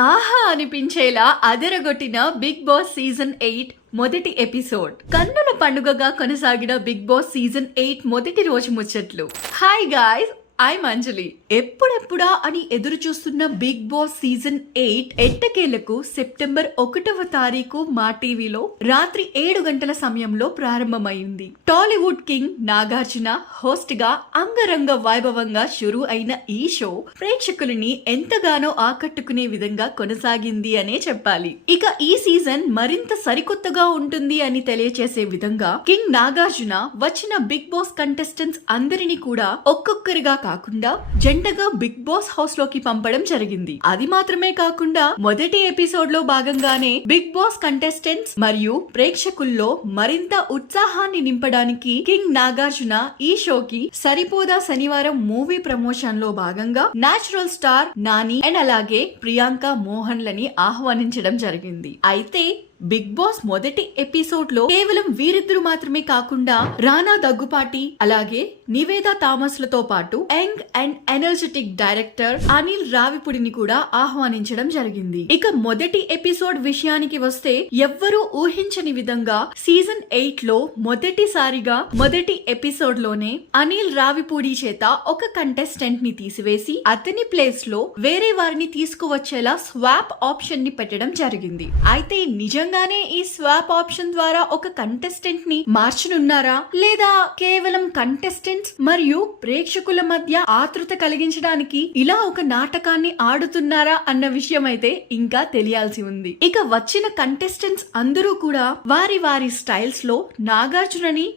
ఆహా అనిపించేలా అదరగొట్టిన big boss season 8 మొదటి ఎపిసోడ్. కన్నుల పండుగగా కొనసాగిన బిగ్ బాస్ సీజన్ 8 మొదటి రోజు ముచ్చట్లు. హాయ్ గాయ్స్, ఐ అంజలి. ఎప్పుడెప్పుడా అని ఎదురు చూస్తున్న బిగ్ బాస్ సీజన్ 8 ఎట్టకేలకు సెప్టెంబర్ 1వ తారీఖు మా టీవీలో రాత్రి 7 గంటల సమయంలో ప్రారంభమైంది. టాలీవుడ్ కింగ్ నాగార్జున హోస్ట్ గా అంగరంగ వైభవంగా షురూ అయిన ఈ షో ప్రేక్షకులని ఎంతగానో ఆకట్టుకునే విధంగా కొనసాగింది అనే చెప్పాలి. ఇక ఈ సీజన్ మరింత సరికొత్తగా ఉంటుంది అని తెలియచేసే విధంగా కింగ్ నాగార్జున వచ్చిన బిగ్ బాస్ కంటెస్టెంట్స్ అందరినీ కూడా ఒక్కొక్కరిగా కాకుండా జంటగా బిగ్ బాస్ హౌస్ లోకి పంపడం జరిగింది. అది మాత్రమే కాకుండా మొదటి ఎపిసోడ్ లో భాగంగానే బిగ్ బాస్ కంటెస్టెంట్స్ మరియు ప్రేక్షకుల్లో మరింత ఉత్సాహాన్ని నింపడానికి కింగ్ నాగార్జున ఈ షోకి సరిపోదా శనివారం మూవీ ప్రమోషన్ లో భాగంగా నేచురల్ స్టార్ నాని అండ్ అలాగే ప్రియాంక మోహన్ లని ఆహ్వానించడం జరిగింది. అయితే బిగ్ బాస్ మొదటి ఎపిసోడ్ లో కేవలం వీరిద్దరు మాత్రమే కాకుండా రానా దగ్గుపాటి అలాగే నివేదా థామస్ లతో పాటు young and energetic director Anil రావిపూడిని కూడా ఆహ్వానించడం జరిగింది. ఇక మొదటి ఎపిసోడ్ విషయానికి వస్తే ఎవ్వరూ ఊహించని విధంగా సీజన్ 8 లో మొదటిసారిగా మొదటి ఎపిసోడ్ లోనే అనిల్ రావిపూడి చేత ఒక కంటెస్టెంట్ ని తీసివేసి అతని ప్లేస్ లో వేరే వారిని తీసుకువచ్చేలా స్వాప్ ఆప్షన్ ని పెట్టడం జరిగింది. అయితే నిజంగానే ఈ స్వాప్ ఆప్షన్ ద్వారా ఒక కంటెస్టెంట్ ని మార్చనున్నారా లేదా కేవలం కంటెస్టెంట్స్ మరియు ప్రేక్షకుల మధ్య ఆతృత కలిగించడానికి ఇలా ఒక నాటకాన్ని ఆడుతున్నారా అన్న విషయం అయితే ఇంకా తెలియాల్సి ఉంది. ఇక వచ్చిన కంటెస్టెంట్స్ అందరూ కూడా వారి వారి స్టైల్స్ లో నాగార్జునని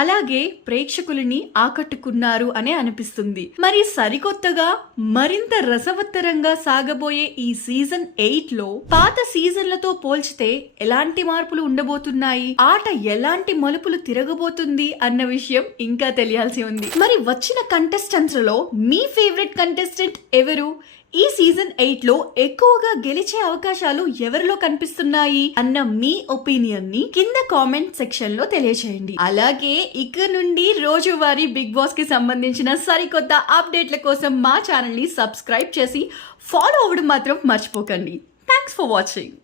అలాగే ప్రేక్షకులని ఆకట్టుకున్నారు అనే అనిపిస్తుంది. మరి సరికొత్తగా మరింత రసవత్తరంగా సాగబోయే ఈ సీజన్ 8 లో పాత సీజన్లతో పోల్చితే ఎలాంటి మార్పులు ఉండబోతున్నాయి, ఆట ఎలాంటి మలుపులు తిరగబోతుంది అన్న విషయం ఇంకా తెలియాల్సి ఉంది. మరి వచ్చిన కంటెస్టెంట్స్ లో మీ ఫేవరెట్ కంటెస్టెంట్ ఎవరు? ఈ సీజన్ 8 లో ఎక్కువగా గెలిచే అవకాశాలు ఎవరిలో కనిపిస్తున్నాయి అన్న మీ ఒపీనియన్ ని కింద కామెంట్ సెక్షన్ లో తెలియచేయండి. అలాగే ఇక నుండి రోజువారీ బిగ్ బాస్ కి సంబంధించిన సరికొత్త అప్డేట్ల కోసం మా ఛానల్ ని సబ్స్క్రైబ్ చేసి ఫాలో అవ్వడం మాత్రం మర్చిపోకండి. Thanks for watching.